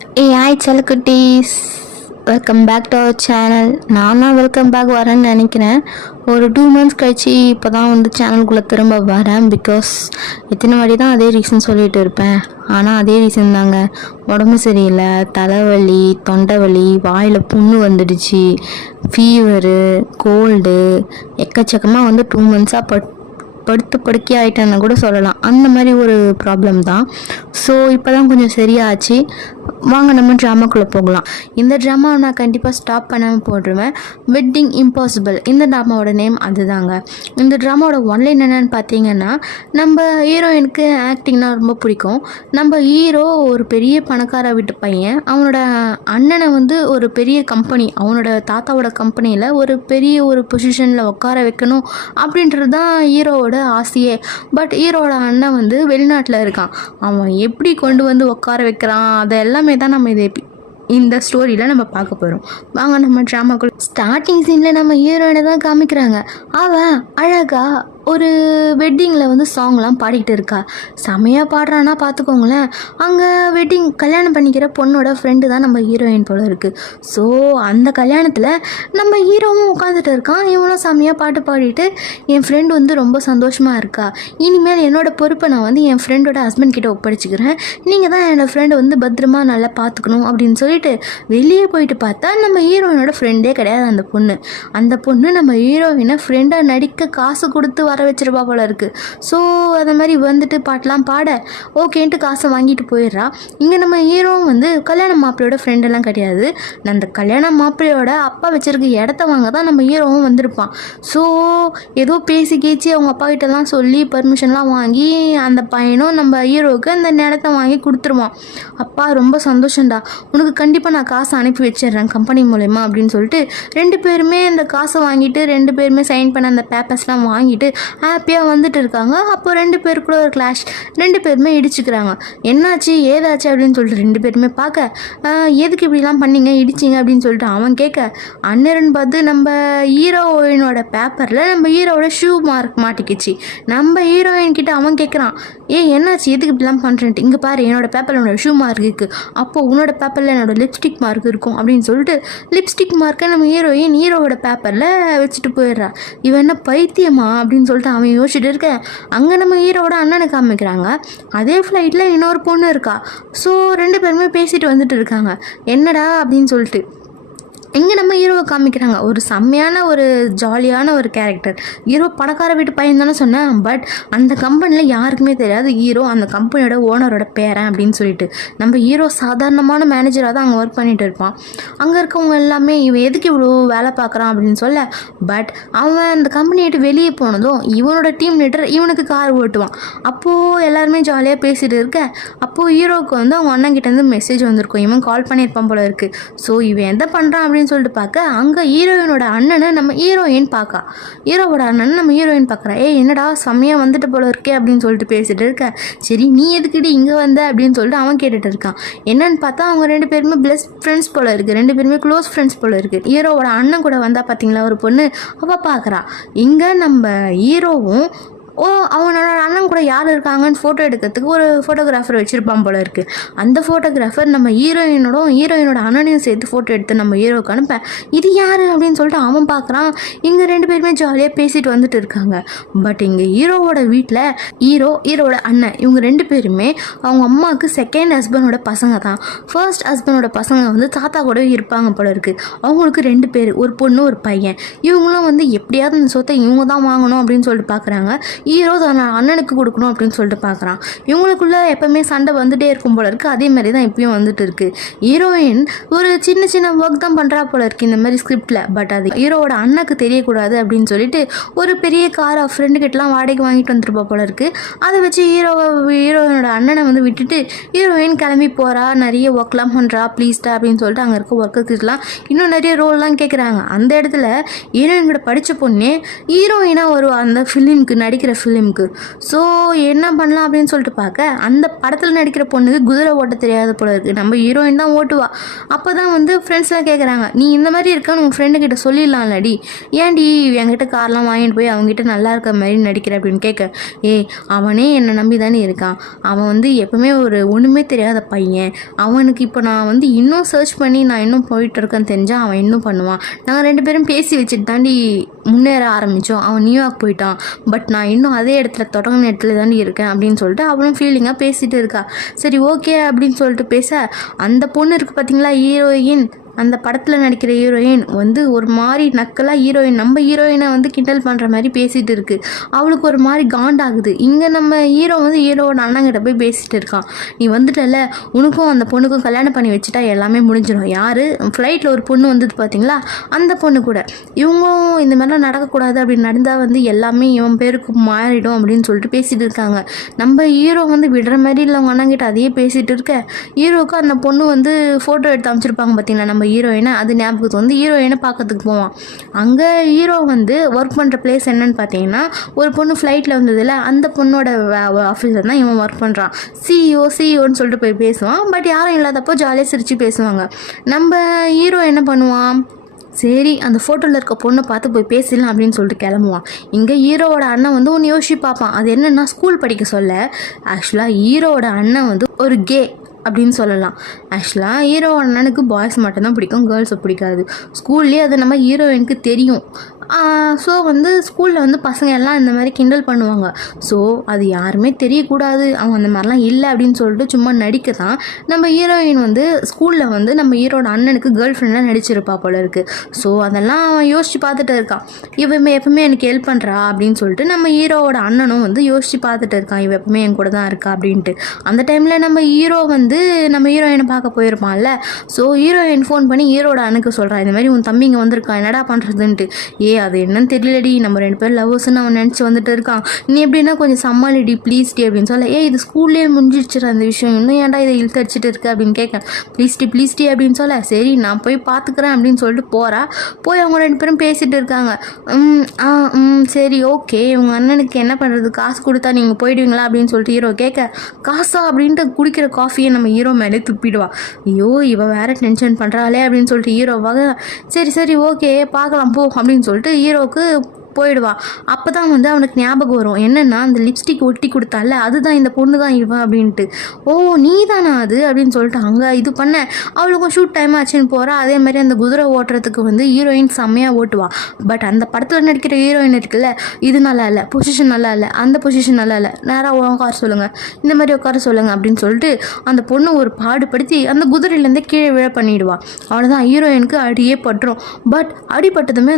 Hi செல்லக்குட்டீஸ், welcome back to our channel. நான் தான் வெல்கம் பேக் வரேன்னு நினைக்கிறேன். ஒரு 2 months கழிச்சு இப்போ தான் வந்து சேனலுக்குள்ளே திரும்ப வரேன். பிகாஸ் எத்தனை வாட்டி தான் அதே ரீசன் சொல்லிகிட்டு இருப்பேன். ஆனால் அதே ரீசன் தாங்க. உடம்பு சரியில்லை, தலைவலி, தொண்டை வலி, வாயில் புண்ணு வந்துடுச்சு, ஃபீவரு, கோல்டு, எக்கச்சக்கமாக வந்து 2 months படுத்து படுக்கை ஆகிட்டேன்னு கூட சொல்லலாம். அந்த மாதிரி ஒரு ப்ராப்ளம் தான். ஸோ இப்போ தான் கொஞ்சம் சரியாச்சு. வாங்க நம்ம ட்ராமாக்குள்ளே போகலாம். இந்த ட்ராமாவை நான் கண்டிப்பாக ஸ்டாப் பண்ணாமல் போட்டுருவேன். வெட்டிங் இம்பாசிபிள், இந்த ட்ராமாவோட நேம் அதுதாங்க. இந்த ட்ராமாவோட ஒன்லைன் என்னென்னு பார்த்தீங்கன்னா, நம்ம ஹீரோயினுக்கு ஆக்டிங்னா ரொம்ப பிடிக்கும். நம்ம ஹீரோ ஒரு பெரிய பணக்கார வீட்டு பையன். அவனோட அண்ணனை வந்து ஒரு பெரிய கம்பெனி, அவனோட தாத்தாவோட கம்பெனியில் ஒரு பெரிய ஒரு பொசிஷனில் உட்கார வைக்கணும் அப்படின்றது தான் ஹீரோவோட ஆசையே. பட் ஹீரோட அண்ணன் வந்து வெளிநாட்டில் இருக்கான். அவன் எப்படி கொண்டு வந்து உட்கார வைக்கிறான், அதை எல்லாமே தான் நம்ம இந்த ஸ்டோரியில் நம்ம பார்க்க போகிறோம். வாங்க நம்ம ட்ராமாக்குள்ள. ஸ்டார்டிங் சீனில் நம்ம ஹீரோயினை தான் காமிக்கிறாங்க. அவன் அழகாக ஒரு வெட்டிங்கில் வந்து சாங்லாம் பாடிக்கிட்டு இருக்கா. செமையாக பாடுறான்னா பார்த்துக்கோங்களேன். அங்கே கல்யாணம் பண்ணிக்கிற பொண்ணோட ஃப்ரெண்டு தான் நம்ம ஹீரோயின் போல் இருக்குது. ஸோ அந்த கல்யாணத்தில் நம்ம ஹீரோவும் உட்காந்துட்டு இருக்கான். இவனும் செமையாக பாட்டு பாடிட்டு, என் ஃப்ரெண்டு வந்து ரொம்ப சந்தோஷமாக இருக்கா, இனிமேல் என்னோடய பொறுப்பை நான் வந்து என் ஃப்ரெண்டோட ஹஸ்பண்ட் கிட்ட ஒப்படைச்சிக்கிறேன், நீங்கள் தான் என்னோடய ஃப்ரெண்டை வந்து பத்திரமா நல்லா பார்த்துக்கணும் அப்படின்னு சொல்லிட்டு வெளியே போயிட்டு பார்த்தா நம்ம ஹீரோயினோட ஃப்ரெண்டே கிடையாது அந்த பொண்ணு நம்ம ஹீரோயினை ஃப்ரெண்டாக நடிக்க காசு கொடுத்து வர வச்சிருப்பா போல இருக்குது. ஸோ அந்த மாதிரி வந்துட்டு பாட்டெலாம் பாட ஓகேன்ட்டு காசை வாங்கிட்டு போயிடுறா. இங்கே நம்ம ஹீரோவும் வந்து கல்யாண மாப்பிள்ளையோட ஃப்ரெண்டெல்லாம் கிடையாது. அந்த கல்யாண மாப்பிள்ளையோட அப்பா வச்சிருக்க இடத்த வாங்க தான் நம்ம ஹீரோவும் வந்திருப்பான். ஸோ ஏதோ பேசி கேச்சு அவங்க அப்பா கிட்டலாம் சொல்லி பர்மிஷன்லாம் வாங்கி அந்த பையனும் நம்ம ஹீரோவுக்கு அந்த இடத்த வாங்கி கொடுத்துருவான். அப்பா ரொம்ப சந்தோஷம்டா, உனக்கு கண்டிப்பாக நான் காசை அனுப்பி வச்சிடுறேன் கம்பெனி மூலயமா அப்படின்னு சொல்லிட்டு 2 பேருமே அந்த காசை வாங்கிட்டு 2 பேருமே சைன் பண்ண அந்த பேப்பர்ஸ்லாம் வாங்கிட்டு ஹாப்பியாக வந்துட்டு இருக்காங்க. அப்போ 2 பேருக்குள்ள ஒரு கிளாஷ், 2 பேருமே இடிச்சுக்கிறாங்க. என்னாச்சு ஏதாச்சு அப்படின்னு சொல்லிட்டு 2 பேருமே பார்க்க, எதுக்கு இப்படிலாம் பண்ணீங்க இடிச்சிங்க அப்படின்னு சொல்லிட்டு அவன் கேட்க, அண்ணன் பார்த்து நம்ம ஹீரோயினோட பேப்பரில் நம்ம ஹீரோவோட ஷூ மார்க் மாட்டிக்கிச்சு. நம்ம ஹீரோயின் கிட்ட அவன் கேட்குறான், என்னாச்சு எதுக்கு இப்படிலாம் பண்ணுறேன்ட்டு, இங்கே பாரு என்னோட பேப்பரில் என்னோட ஷூ மார்க் இருக்குது, அப்போது உன்னோட பேப்பரில் என்னோட லிப்ஸ்டிக் மார்க் இருக்கும் அப்படின்னு சொல்லிட்டு லிப்ஸ்டிக் மார்க்கை நம்ம ஹீரோவோட பேப்பரில் வச்சுட்டு போயிடுறா. இவன் என்ன பைத்தியமா அப்படின்னு சொல்லிட்டு அவன் யோசிச்சுட்டு இருக்க, அங்கே நம்ம ஹீரோவோட அண்ணனை காமிக்கிறாங்க. அதே ஃப்ளைட்டில் இன்னொரு பொண்ணு இருக்கா. ஸோ 2 பேருமே பேசிட்டு வந்துட்டு இருக்காங்க. என்னடா அப்படின்னு சொல்லிட்டு இங்கே நம்ம ஹீரோவை காமிக்கிறாங்க. ஒரு செம்மையான ஒரு ஜாலியான ஒரு கேரக்டர். ஹீரோ பணக்கார வீட்டு பையன் தானே சொன்னேன். பட் அந்த கம்பெனியில் யாருக்குமே தெரியாது ஹீரோ அந்த கம்பெனியோட ஓனரோட பேரன் அப்படின்னு சொல்லிட்டு. நம்ம ஹீரோ சாதாரணமான மேனேஜராக தான் அங்கே ஒர்க் பண்ணிட்டு இருப்பான். அங்கே இருக்கவங்க எல்லாமே இவன் எதுக்கு இவ்வளோ வேலை பார்க்குறான் அப்படின்னு சொல்ல, பட் அவன் அந்த கம்பெனியிட்டு வெளியே போனதும் இவனோட டீம் லீடர் இவனுக்கு கார் ஓட்டுவான். அப்போது எல்லாருமே ஜாலியாக பேசிகிட்டு இருக்க, அப்போது ஹீரோவுக்கு வந்து அவங்க அண்ணன்கிட்டேருந்து மெசேஜ் வந்திருக்கும், இவன் கால் பண்ணியிருப்பான் போல இருக்குது. ஸோ இவன் எதை பண்ணுறான் அப்படின்னு சொல்லிட்டு பார்க்க, அங்கே ஹீரோயினோட அண்ணனை நம்ம ஹீரோயின் பார்க்கா. ஹீரோவோட அண்ணன் நம்ம ஹீரோயின் பார்க்குறா. என்னடா செம்மையாக வந்துட்டு போல இருக்கே அப்படின்னு சொல்லிட்டு பேசிட்டு இருக்க. சரி நீ எதுக்கிட்டு இங்கே வந்த அப்படின்னு சொல்லிட்டு அவன் கேட்டுட்டு இருக்கான். என்னன்னு பார்த்தா அவங்க 2 பேருமே பெஸ்ட் ஃப்ரெண்ட்ஸ் போல இருக்குது, 2 பேருமே க்ளோஸ் ஃப்ரெண்ட்ஸ் போல இருக்குது. ஹீரோவோட அண்ணன் கூட வந்தா பார்த்தீங்களா ஒரு பொண்ணு, அவள் பார்க்குறா. இங்கே நம்ம ஹீரோவும் அவனோட அண்ணன் கூட யார் இருக்காங்கன்னு ஃபோட்டோ எடுக்கிறதுக்கு ஒரு ஃபோட்டோகிராஃபர் வச்சுருப்பான் போல இருக்குது. அந்த ஃபோட்டோகிராஃபர் நம்ம ஹீரோயினோட அண்ணனையும் சேர்த்து ஃபோட்டோ எடுத்து நம்ம ஹீரோவுக்கு அனுப்ப, இது யார் அப்படின்னு சொல்லிட்டு அவன் பார்க்குறான். இங்கே 2 பேருமே ஜாலியாக பேசிட்டு வந்துட்டு இருக்காங்க. பட் இங்கே ஹீரோவோட வீட்டில் ஹீரோவோட அண்ணன் இவங்க 2 பேருமே அவங்க அம்மாவுக்கு செகண்ட் ஹஸ்பண்டோட பசங்க தான். ஃபர்ஸ்ட் ஹஸ்பண்டோட பசங்க வந்து தாத்தா கூட இருப்பாங்க போல இருக்குது. அவங்களுக்கு 2 பேர், ஒரு பொண்ணு ஒரு பையன். இவங்களும் வந்து எப்படியாவது இந்த சொத்தை இவங்க தான் வாங்கணும் அப்படின்னு சொல்லிட்டு பார்க்குறாங்க. ஹீரோ தன் அண்ணனுக்கு கொடுக்கணும் அப்படின்னு சொல்லிட்டு பார்க்குறான். இவங்களுக்குள்ள எப்பவுமே சண்டை வந்துட்டே இருக்கும் போல இருக்குது. அதே மாதிரி தான் இப்பயும் வந்துட்டு இருக்கு. ஹீரோயின் ஒரு சின்ன ஒர்க் தான் பண்ணுறா போல இருக்குது இந்த மாதிரி ஸ்கிரிப்டில். பட் அது ஹீரோவோட அண்ணனுக்கு தெரியக்கூடாது அப்படின்னு சொல்லிட்டு ஒரு பெரிய காரை ஃப்ரெண்டு கிட்டலாம் வாடகைக்கு வாங்கிட்டு வந்துருப்பா போல இருக்குது. அதை வச்சு ஹீரோயினோட அண்ணனை வந்து விட்டுட்டு ஹீரோயின் கிளம்பி போகிறா. நிறைய ஒர்க்லாம் பண்ணுறா. ப்ளீஸ்டா அப்படின்னு சொல்லிட்டு அங்கே இருக்க ஒர்க்கர்ஸ்லாம் இன்னும் நிறைய ரோல்லாம் கேட்குறாங்க. அந்த இடத்துல ஹீரோயின் கூட படித்த பொண்ணே ஹீரோயினாக வருவா. அந்த ஃபிலிமுக்கு நடிக்கிற ஃபிலிம்க்கு. ஸோ என்ன பண்ணலாம் அப்படின்னு சொல்லிட்டு பார்க்க, அந்த படத்தில் நடிக்கிற பொண்ணுக்கு குதிரை ஓட்ட தெரியாத போல இருக்குது. நம்ம ஹீரோயின் தான் ஓட்டுவா. அப்போ தான் வந்து ஃப்ரெண்ட்ஸ்லாம் கேட்குறாங்க, நீ இந்த மாதிரி இருக்கான்னு உங்கள் ஃப்ரெண்டுக்கிட்ட சொல்லிடலாம்லடி, ஏன்டி என்கிட்ட கார்லாம் வாங்கிட்டு போய் அவங்ககிட்ட நல்லா இருக்க மாதிரி நடிக்கிற அப்படின்னு கேட்க, அவனே என்னை நம்பி தானே இருக்கான், அவன் வந்து எப்பவுமே ஒரு ஒன்றுமே தெரியாத பையன், அவனுக்கு இப்போ நான் வந்து இன்னும் சர்ச் பண்ணி நான் இன்னும் போயிட்டு இருக்கேன்னு தெரிஞ்சால் அவன் இன்னும் பண்ணுவான். நாங்கள் 2 பேரும் பேசி வச்சுட்டு தாண்டி முன்னேற ஆரம்பித்தோம். அவன் நியூயார்க் போயிட்டான், பட் நான் இன்னும் அதே இடத்துல தொடங்கின இடத்துல தாண்டி இருக்கேன் அப்படின்னு சொல்லிட்டு அவளும் ஃபீலிங்காக பேசிகிட்டு இருக்கா. சரி ஓகே அப்படின்னு சொல்லிட்டு பேச, அந்த பொண்ணு இருக்குது பார்த்தீங்களா ஹீரோயின், அந்த படத்தில் நடிக்கிற ஹீரோயின் வந்து ஒரு மாதிரி நக்கலாக நம்ம ஹீரோயினை வந்து கிண்டல் பண்ணுற மாதிரி பேசிகிட்டு இருக்குது. அவளுக்கு ஒரு மாதிரி காண்டாகுது. இங்கே நம்ம ஹீரோ வந்து ஹீரோவோட அண்ணங்கிட்ட போய் பேசிகிட்டு இருக்கான், நீ வந்துட்டல, உனக்கும் அந்த பொண்ணுக்கும் கல்யாணம் பண்ணி வச்சுட்டா எல்லாமே முடிஞ்சிடும். யார் ஃப்ளைட்டில் ஒரு பொண்ணு வந்தது பார்த்தீங்களா, அந்த பொண்ணு கூட இவங்களும் இந்த மாதிரிலாம் நடக்கக்கூடாது, அப்படி நடந்தால் வந்து எல்லாமே இவன் பேருக்கு மாறிடும் அப்படின்னு சொல்லிட்டு பேசிகிட்டு இருக்காங்க. நம்ம ஹீரோ வந்து விடுற மாதிரி இல்லை, அவங்க அண்ணங்கிட்ட அதையே பேசிகிட்டு இருக்க, ஹீரோவுக்கு அந்த பொண்ணு வந்து ஃபோட்டோ எடுத்து அமைச்சிருப்பாங்க பார்த்தீங்களா நம்ம ஹீரோயினை, அது ஞாபகத்துக்கு வந்து ஹீரோயினை பார்க்கறதுக்கு போவான். அங்கே ஹீரோ வந்து ஒர்க் பண்ணுற பிளேஸ் என்னன்னு பார்த்தீங்கன்னா, ஒரு பொண்ணு ஃப்ளைட்டில் வந்ததில்ல, அந்த பொண்ணோட ஆஃபீஸில் தான் இவன் ஒர்க் பண்ணுறான். சிஇஓன்னு சொல்லிட்டு போய் பேசுவான். பட் யாரும் இல்லாதப்போ ஜாலியாக சிரித்து பேசுவாங்க. நம்ம ஹீரோ என்ன பண்ணுவான், சரி அந்த ஃபோட்டோவில் இருக்க பொண்ணை பார்த்து போய் பேசலாம் அப்படின்னு சொல்லிட்டு கிளம்புவான். இங்கே ஹீரோவோட அண்ணன் வந்து ஒன்று யோசிச்சு பார்ப்பான். அது என்னென்னா, ஸ்கூல் படிக்க சொல்ல ஆக்சுவலாக ஹீரோவோட அண்ணன் வந்து ஒரு கே அப்படின்னு சொல்லலாம். ஆக்சுவலாக ஹீரோ அண்ணனுக்கு பாய்ஸ் மட்டும்தான் பிடிக்கும், கேர்ள்ஸை பிடிக்காது. ஸ்கூல்லேயே அது நம்ம ஹீரோயினுக்கு தெரியும். ஸோ வந்து ஸ்கூலில் வந்து பசங்க எல்லாம் இந்த மாதிரி கிண்டல் பண்ணுவாங்க. ஸோ அது யாருமே தெரியக்கூடாது, அவன் அந்த மாதிரிலாம் இல்லை அப்படின்னு சொல்லிட்டு சும்மா நடிக்க தான் நம்ம ஹீரோயின் வந்து ஸ்கூலில் வந்து நம்ம ஹீரோட அண்ணனுக்கு கேர்ள் ஃப்ரெண்டாக நடிச்சிருப்பா போல இருக்குது. ஸோ அதெல்லாம் அவன் யோசித்து பார்த்துட்டு இருக்கான். இவன் எப்பவுமே எனக்கு ஹெல்ப் பண்ணுறா அப்படின்னு சொல்லிட்டு நம்ம ஹீரோவோட அண்ணனும் வந்து யோசித்து பார்த்துட்டு இருக்கான், இவன் எப்பவுமே என் கூட தான் இருக்கா அப்படின்ட்டு. அந்த டைமில் நம்ம ஹீரோ வந்து நம்ம ஹீரோயினை பார்க்க போயிருப்பான்ல. ஸோ ஹீரோயின் ஃபோன் பண்ணி ஹீரோட அண்ணனுக்கு சொல்கிறான், இந்த மாதிரி உன் தம்பி இங்கே வந்திருக்கான், என்னடா பண்ணுறதுன்ட்டு. அது என்னன்னு தெரியலடி, நம்ம 2 பேரும் லவ்வர்ஸ்ன்னு அவன் நினச்சி வந்துட்டு இருக்கான், நீ எப்படின்னா கொஞ்சம் சமாளிடி ப்ளீஸ்டி அப்படின்னு சொல்ல, இது ஸ்கூல்லேயே முடிஞ்சிடுச்சுற அந்த விஷயம், இன்னும் ஏன்டா இதை இழுத்து அடிச்சிட்டு இருக்கு அப்படின்னு கேட்க, ப்ளீஸ்டி அப்படின்னு சொல்ல, சரி நான் போய் பார்த்துக்கிறேன் அப்படின்னு சொல்லிட்டு போய் அவங்க 2 பேரும் பேசிகிட்டு இருக்காங்க. சரி ஓகே, உங்கள் அண்ணனுக்கு என்ன பண்ணுறது, காசு கொடுத்தா நீங்கள் போயிடுவீங்களா அப்படின்னு சொல்லிட்டு ஹீரோ கேட்க, காசா அப்படின்ட்டு குடிக்கிற காஃபியை நம்ம ஹீரோ மேலே துப்பிடுவா. ஐயோ இவ வேற டென்ஷன் பண்ணுறாளே அப்படின்னு சொல்லிட்டு ஹீரோவாக சரி ஓகே பார்க்கலாம் போ அப்படின்னு சொல்லிட்டு ஹீரோவுக்கு போயிடுவா. அப்போ தான் வந்து அவனுக்கு ஞாபகம் வரும், என்னென்னா அந்த லிப்ஸ்டிக் ஒட்டி கொடுத்தால அதுதான் இந்த பொண்ணு தான் இவன் அப்படின்ட்டு. நீ தானா அது அப்படின்னு சொல்லிட்டு அங்கே இது பண்ண, அவளுக்கும் ஷூட் டைம் ஆச்சுன்னு போகிறா. அதே மாதிரி அந்த குதிரை ஓட்டுறதுக்கு வந்து ஹீரோயின் செம்மையாக ஓட்டுவா. பட் அந்த படத்தில் நடிக்கிற ஹீரோயின் இருக்குல்ல, இது நல்லா இல்லை, பொசிஷன் நல்லா இல்லை, அந்த பொசிஷன் நல்லா இல்லை, நேராக உட்கார சொல்லுங்கள், இந்த மாதிரி உட்கார சொல்லுங்கள் அப்படின்னு சொல்லிட்டு அந்த பொண்ணு ஒரு பாடுபடுத்தி அந்த குதிரையிலேருந்தே கீழே விழ பண்ணிவிடுவா. அவ்வளோதான், ஹீரோயினுக்கு அடியே பட்டுரும். பட் அடிப்பட்டதுமே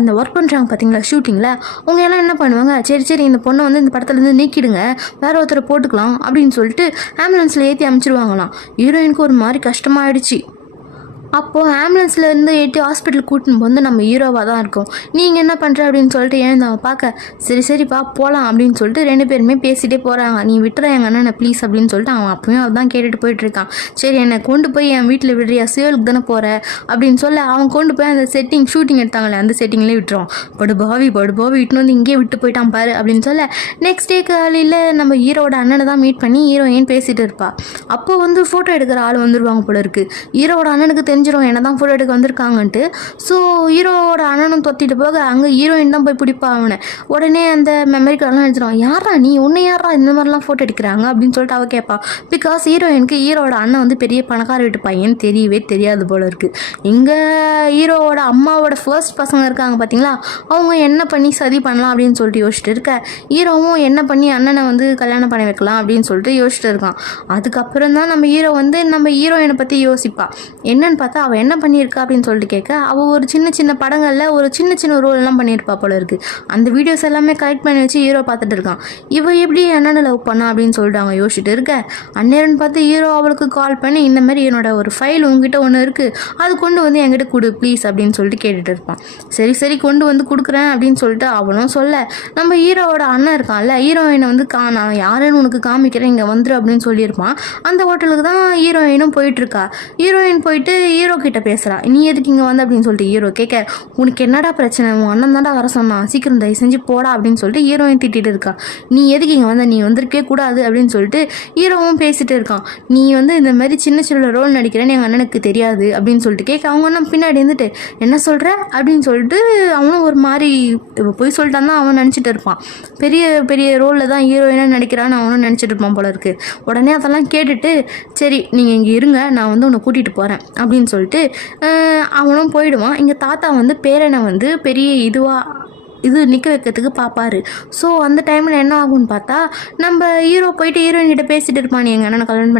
அந்த ஒர்க் பண்ணுறாங்க பார்த்தீங்களா ஷூட்டிங்கில், அவங்க எல்லாம் என்ன பண்ணுவாங்க, சரி இந்த பொண்ணை வந்து இந்த படத்துலேருந்து நீக்கிடுங்க, வேற ஒருத்தரை போட்டுக்கலாம் அப்படின்னு சொல்லிட்டு ஆம்புலன்ஸில் ஏற்றி அமைச்சிருவாங்களாம். ஹீரோயினுக்கு ஒரு மாதிரி கஷ்டமாயிடுச்சு. அப்போது ஆம்புலன்ஸ்லேருந்து ஏற்றி ஹாஸ்பிட்டல் கூட்டின்னு வந்து நம்ம ஹீரோவாக தான் இருக்கோம். நீங்கள் என்ன பண்ணுற அப்படின்னு சொல்லிட்டு எழுந்தவன் பார்க்க, சரிப்பா போகலாம் அப்படின்னு சொல்லிட்டு 2 பேருமே பேசிகிட்டே போகிறாங்க. நீ விட்டுற எங்கள் அண்ணனை ப்ளீஸ் அப்படின்னு சொல்லிட்டு அவன் அப்பயும் அதுதான் கேட்டுட்டு போயிட்டுருக்கான். சரி என்னை கொண்டு போய் என் வீட்டில் விடுறியா, சேலுக்கு தானே போகிற அப்படின்னு சொல்ல அவன் கொண்டு போய் அந்த ஷூட்டிங் எடுத்தாங்களே அந்த செட்டிங்லேயே விட்டுருவான். படுபாவி விட்டுன்னு வந்து இங்கேயே விட்டு போயிட்டான் பாரு அப்படின்னு சொல்ல, நெக்ஸ்ட் டே காலையில் நம்ம ஹீரோட அண்ணனை தான் மீட் பண்ணி ஹீரோயின் பேசிகிட்டு இருப்பா. அப்போது வந்து ஃபோட்டோ எடுக்கிற ஆள் வந்துடுவாங்க போல இருக்குது. ஹீரோட அண்ணனுக்கு தெரிஞ்சிடும் என்ன தான் ஃபோட்டோ எடுக்க வந்திருக்காங்கன்ட்டு. ஸோ ஹீரோவோட அண்ணனும் தொத்திட்டு போக அங்கே ஹீரோயின் தான் போய் பிடிப்பா அவனை. உடனே அந்த மெமரி கார்டெலாம் எடுத்துருவான், யாரா நீ, உன்னை யாரா இந்த மாதிரிலாம் ஃபோட்டோ எடுக்கிறாங்க அப்படின்னு சொல்லிட்டு அவள் கேட்பா. பிகாஸ் ஹீரோயினுக்கு ஹீரோட அண்ணன் வந்து பெரிய பணக்கார வீட்டு பையன் தெரியவே தெரியாது போல இருக்குது. இங்கே ஹீரோவோட அம்மாவோட ஃபர்ஸ்ட் பசங்க இருக்காங்க பார்த்தீங்களா, அவங்க என்ன பண்ணி சதி பண்ணலாம் அப்படின்னு சொல்லிட்டு யோசிச்சுட்டு இருக்க, ஹீரோவும் என்ன பண்ணி அண்ணனை வந்து கல்யாணம் பண்ணி வைக்கலாம் அப்படின்னு சொல்லிட்டு யோசிச்சுட்டு இருக்கான். அதுக்கப்புறம் தான் நம்ம ஹீரோ வந்து நம்ம ஹீரோயினை பற்றி யோசிப்பா. என்னன்னு பார்த்தா அவள் என்ன பண்ணியிருக்கா அப்படின்னு சொல்லிட்டு கேட்க, அவள் ஒரு சின்ன படங்களில் ஒரு சின்ன ரோல் எல்லாம் பண்ணியிருப்பா போல இருக்குது. அந்த வீடியோஸ் எல்லாமே கலெக்ட் பண்ணி வச்சு ஹீரோ பார்த்துட்டு இருக்கான். இவள் எப்படி அண்ணனை லவ் பண்ணா அப்படின்னு சொல்லிட்டு அவங்க யோசிச்சுட்டு இருக்க, அந்நேரம்னு பார்த்து ஹீரோ அவளுக்கு கால் பண்ணி, இந்த மாதிரி என்னோட ஒரு ஃபைல் உங்ககிட்ட ஒன்று இருக்குது, அது கொண்டு வந்து என்கிட்ட கொடு ப்ளீஸ் அப்படின்னு சொல்லிட்டு கேட்டுட்டு இருப்பான். சரி கொண்டு வந்து கொடுக்குறேன் அப்படின்னு சொல்லிட்டு அவனும் சொல்ல, நம்ம ஹீரோவோட அண்ணன் இருக்கான்ல, ஹீரோயினை வந்து நான் யாருன்னு உனக்கு காமிக்கிறேன், இங்கே வந்துரு அப்படின்னு சொல்லியிருப்பான். அந்த ஹோட்டலுக்கு தான் ஹீரோயினும் போயிட்டுருக்கா. ஹீரோயின் போயிட்டு ஹீரோ கிட்ட பேசுகிறா, நீ எதுக்கு இங்கே வந்து அப்படின்னு சொல்லிட்டு ஹீரோ கேட்க, உனக்கு என்னடா பிரச்சனை, உன் அண்ணன் தாண்டா வர சொன்னான், சீக்கிரம் தயவு செஞ்சு போடா அப்படின்னு சொல்லிட்டு ஹீரோயின் திட்டிட்டு இருக்கா. நீ எதுக்கு இங்கே வந்த, நீ வந்திருக்கே கூடாது அப்படின்னு சொல்லிட்டு ஹீரோவும் பேசிட்டு இருக்கான். நீ வந்து இந்த மாதிரி சின்ன சின்ன ரோல் நடிக்கிறேன்னு எங்கள் அண்ணனுக்கு தெரியாது அப்படின்னு சொல்லிட்டு கேட்க, அவங்க அண்ணன் பின்னாடி இருந்துட்டு என்ன சொல்கிற அப்படின்னு சொல்லிட்டு அவனும் ஒரு மாதிரி போய் சொல்லிட்டான் தான் அவன் நினச்சிட்டு இருப்பான். பெரிய பெரிய ரோலில் தான் ஹீரோயினாக நடிக்கிறான்னு அவனும் நினச்சிட்டு இருப்பான் போல இருக்கு. உடனே அதெல்லாம் கேட்டுட்டு சரி நீங்கள் இங்கே இருங்க, நான் வந்து உன்னை கூட்டிகிட்டு போகிறேன் அப்படின்னு சொல்லிட்டு அவனும் போயிடுவான். இங்கே தாத்தா வந்து பேரனை வந்து பெரிய இது நிற்க வைக்கிறதுக்கு பார்ப்பாரு. ஸோ அந்த டைமில் என்ன ஆகும்னு பார்த்தா நம்ம ஹீரோ போயிட்டு ஹீரோயின் கிட்ட பேசிட்டு இருப்பான், நீ எங்கள் அண்ணனை கல்யாணம்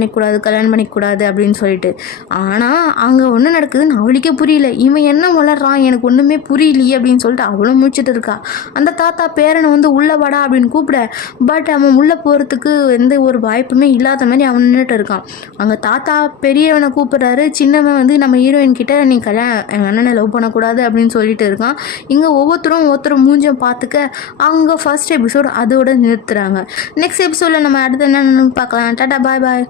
பண்ணிக்கூடாது அப்படின்னு சொல்லிட்டு. ஆனால் அங்கே ஒன்று நடக்குதுன்னு அவளுக்கே புரியல. இவன் என்ன வளர்றான், எனக்கு ஒன்றுமே புரியலையே அப்படின்னு சொல்லிட்டு அவளும் முடிச்சுட்டு இருக்கா. அந்த தாத்தா பேரனை வந்து உள்ளே வாடா அப்படின்னு கூப்பிட, பட் அவன் உள்ளே போகிறதுக்கு எந்த ஒரு வாய்ப்புமே இல்லாத மாதிரி அவன் நின்றுட்டு இருக்கான். அங்கே தாத்தா பெரியவனை கூப்பிட்றாரு, சின்னவன் வந்து நம்ம ஹீரோயின் கிட்ட நீ எங்கள் அண்ணனை லவ் பண்ணக்கூடாது அப்படின்னு சொல்லிட்டு இருக்கான். இங்கே ஒவ்வொருத்தரும் மூஞ்சம் பார்த்துக்க அவங்க ஃபர்ஸ்ட் எபிசோட் அதோட நிறுத்துறாங்க. நெக்ஸ்ட் எபிசோடில் நம்ம அடுத்து என்னன்னு பார்க்கலாம். டாடா, பாய் பாய்.